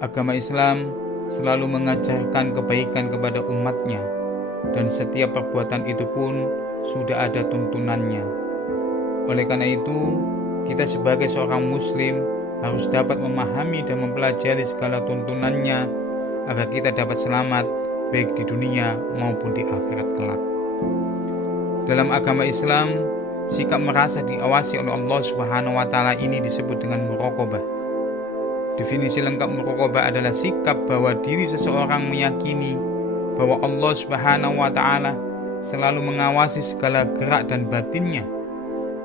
Agama Islam selalu mengajarkan kebaikan kepada umatnya, dan setiap perbuatan itu pun sudah ada tuntunannya. Oleh karena itu, kita sebagai seorang muslim harus dapat memahami dan mempelajari segala tuntunannya agar kita dapat selamat baik di dunia maupun di akhirat kelak. Dalam agama Islam, sikap merasa diawasi oleh Allah Subhanahu wa Ta'ala ini disebut dengan muraqabah. Definisi lengkap muraqabah adalah sikap bahwa diri seseorang meyakini bahwa Allah Subhanahu wa Ta'ala selalu mengawasi segala gerak dan batinnya.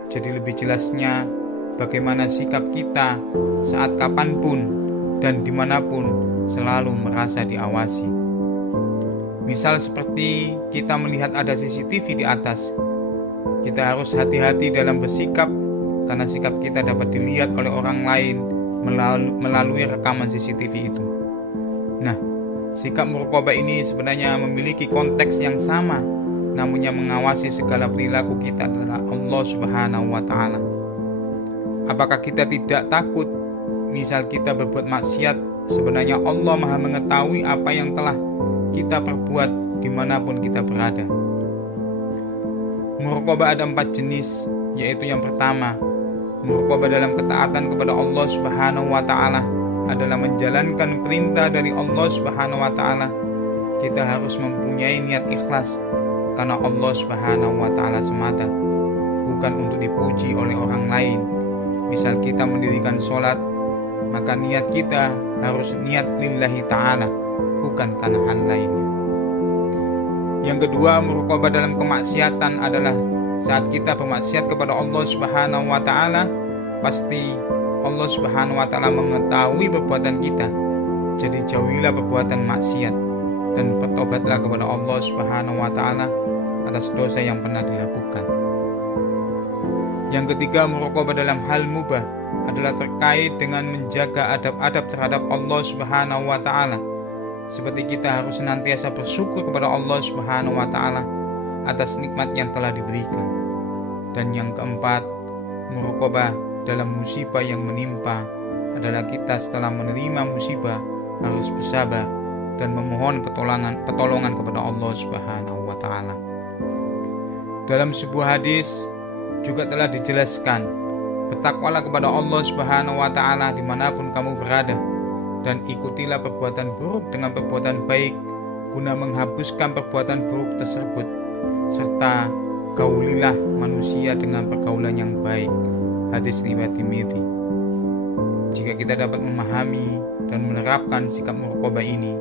Jadi lebih jelasnya, bagaimana sikap kita saat kapanpun dan dimanapun selalu merasa diawasi. Misal seperti kita melihat ada CCTV di atas, kita harus hati-hati dalam bersikap karena sikap kita dapat dilihat oleh orang lain melalui rekaman CCTV itu. Nah, sikap muraqabah ini sebenarnya memiliki konteks yang sama, namun yang mengawasi segala perilaku kita adalah Allah Subhanahu wa Ta'ala. Apakah kita tidak takut misal kita berbuat maksiat? Sebenarnya Allah Maha mengetahui apa yang telah kita perbuat dimanapun kita berada. Muraqabah ada 4 jenis, yaitu yang pertama, muraqabah dalam ketaatan kepada Allah Subhanahu wa Ta'ala adalah menjalankan perintah dari Allah Subhanahu wa Ta'ala. Kita harus mempunyai niat ikhlas karena Allah Subhanahu wa Ta'ala semata, bukan untuk dipuji oleh orang lain. Misal kita mendirikan sholat, maka niat kita harus niat lillahi ta'ala, bukan karena hal lainnya. Yang kedua, muraqabah dalam kemaksiatan adalah saat kita bermaksiat kepada Allah Subhanahu wa Ta'ala, pasti Allah Subhanahu wa Ta'ala mengetahui perbuatan kita. Jadi jauhilah perbuatan maksiat dan bertobatlah kepada Allah Subhanahu wa Ta'ala atas dosa yang pernah dilakukan. Yang ketiga, muraqabah dalam hal mubah adalah terkait dengan menjaga adab-adab terhadap Allah Subhanahu wa Ta'ala. Seperti kita harus senantiasa bersyukur kepada Allah Subhanahu wa Ta'ala atas nikmat yang telah diberikan. Dan yang keempat, muraqabah dalam musibah yang menimpa adalah kita setelah menerima musibah harus bersabar dan memohon pertolongan kepada Allah Subhanahu wa Ta'ala. Dalam sebuah hadis juga telah dijelaskan, bertakwalah kepada Allah Subhanahu wa Ta'ala dimanapun kamu berada, dan ikutilah perbuatan buruk dengan perbuatan baik guna menghapuskan perbuatan buruk tersebut, serta gaulilah manusia dengan pergaulan yang baik. Hadis riwayat Tirmidzi. Jika kita dapat memahami dan menerapkan sikap muraqabah ini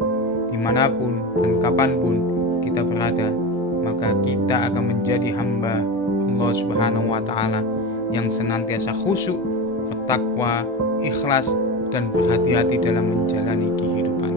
dimanapun dan kapanpun kita berada, maka kita akan menjadi hamba Allah Subhanahu wa Ta'ala yang senantiasa khusyuk, bertakwa, ikhlas, dan berhati-hati dalam menjalani kehidupan.